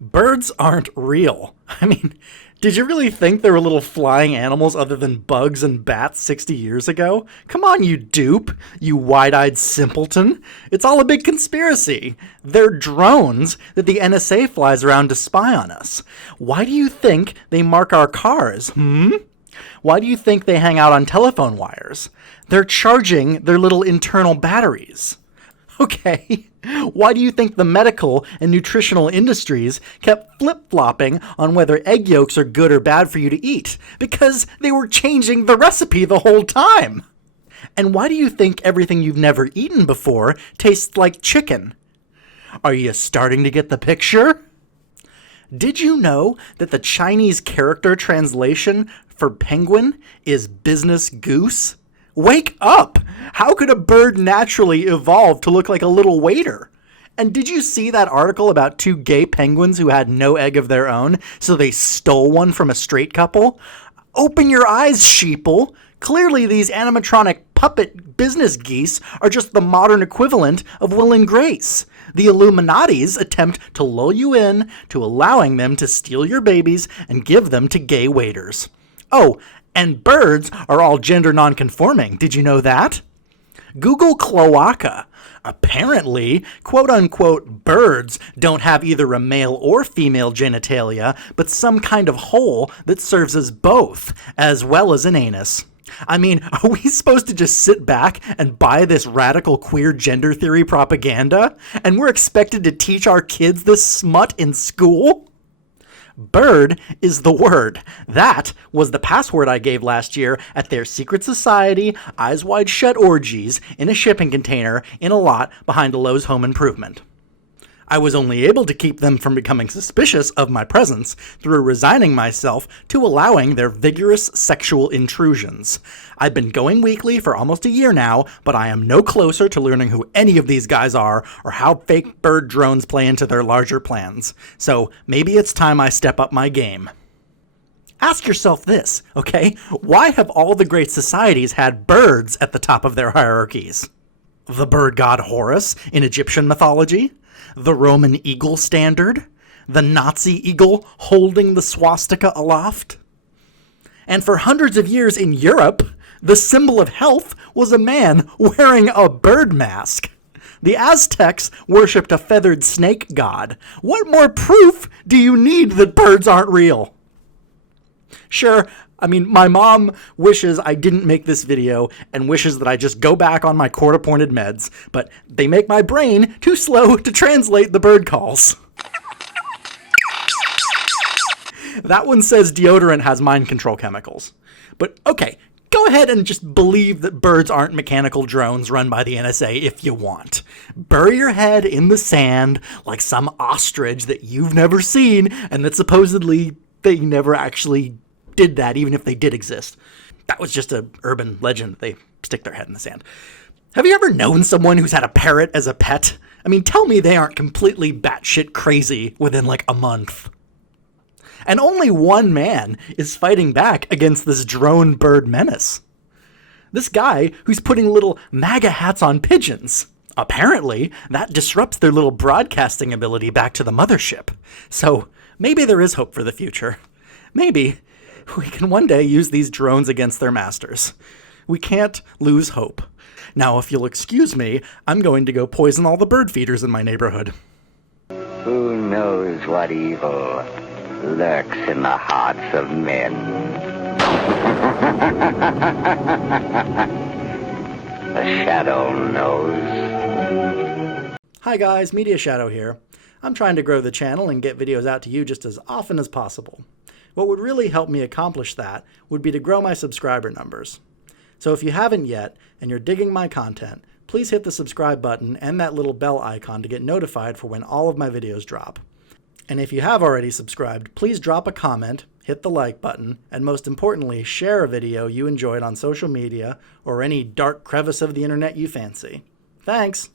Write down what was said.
Birds aren't real. I mean, did you really think there were little flying animals other than bugs and bats 60 years ago? Come on, you dupe, you wide-eyed simpleton. It's all a big conspiracy. They're drones that the NSA flies around to spy on us. Why do you think they mark our cars, Why do you think they hang out on telephone wires? They're charging their little internal batteries. Okay, why do you think the medical and nutritional industries kept flip-flopping on whether egg yolks are good or bad for you to eat? Because they were changing the recipe the whole time. And why do you think everything you've never eaten before tastes like chicken? Are you starting to get the picture? Did you know that the Chinese character translation for penguin is business goose? Wake up! How could a bird naturally evolve to look like a little waiter? And did you see that article about two gay penguins who had no egg of their own, so they stole one from a straight couple? Open your eyes, sheeple! Clearly these animatronic puppet business geese are just the modern equivalent of Will and Grace. The Illuminati's attempt to lull you in to allowing them to steal your babies and give them to gay waiters. Oh, and birds are all gender nonconforming. Did you know that? Google cloaca. Apparently, quote-unquote birds don't have either a male or female genitalia, but some kind of hole that serves as both, as well as an anus. I mean, are we supposed to just sit back and buy this radical queer gender theory propaganda? And we're expected to teach our kids this smut in school? Bird is the word. That was the password I gave last year at their secret society, Eyes Wide Shut orgies in a shipping container in a lot behind a Lowe's home improvement. I was only able to keep them from becoming suspicious of my presence through resigning myself to allowing their vigorous sexual intrusions. I've been going weekly for almost a year now, but I am no closer to learning who any of these guys are or how fake bird drones play into their larger plans. So maybe it's time I step up my game. Ask yourself this, okay? Why have all the great societies had birds at the top of their hierarchies? The bird god Horus in Egyptian mythology? The Roman eagle standard? The Nazi eagle holding the swastika aloft? And for hundreds of years in Europe, the symbol of health was a man wearing a bird mask. The Aztecs worshipped a feathered snake god. What more proof do you need that birds aren't real? Sure, I mean, my mom wishes I didn't make this video and wishes that I just go back on my court-appointed meds, but they make my brain too slow to translate the bird calls. That one says deodorant has mind control chemicals. But okay, go ahead and just believe that birds aren't mechanical drones run by the NSA if you want. Bury your head in the sand like some ostrich that you've never seen and that supposedly they never actually did that, even if they did exist. That was just an urban legend that they stick their head in the sand. Have you ever known someone who's had a parrot as a pet? I mean, tell me they aren't completely batshit crazy within like a month. And only one man is fighting back against this drone bird menace. This guy who's putting little MAGA hats on pigeons. Apparently, that disrupts their little broadcasting ability back to the mothership. So maybe there is hope for the future. Maybe we can one day use these drones against their masters. We can't lose hope. Now, if you'll excuse me, I'm going to go poison all the bird feeders in my neighborhood. Who knows what evil lurks in the hearts of men? The shadow knows. Hi guys, Media Shadow here. I'm trying to grow the channel and get videos out to you just as often as possible. What would really help me accomplish that would be to grow my subscriber numbers. So if you haven't yet, and you're digging my content, please hit the subscribe button and that little bell icon to get notified for when all of my videos drop. And if you have already subscribed, please drop a comment, hit the like button, and most importantly, share a video you enjoyed on social media or any dark crevice of the internet you fancy. Thanks!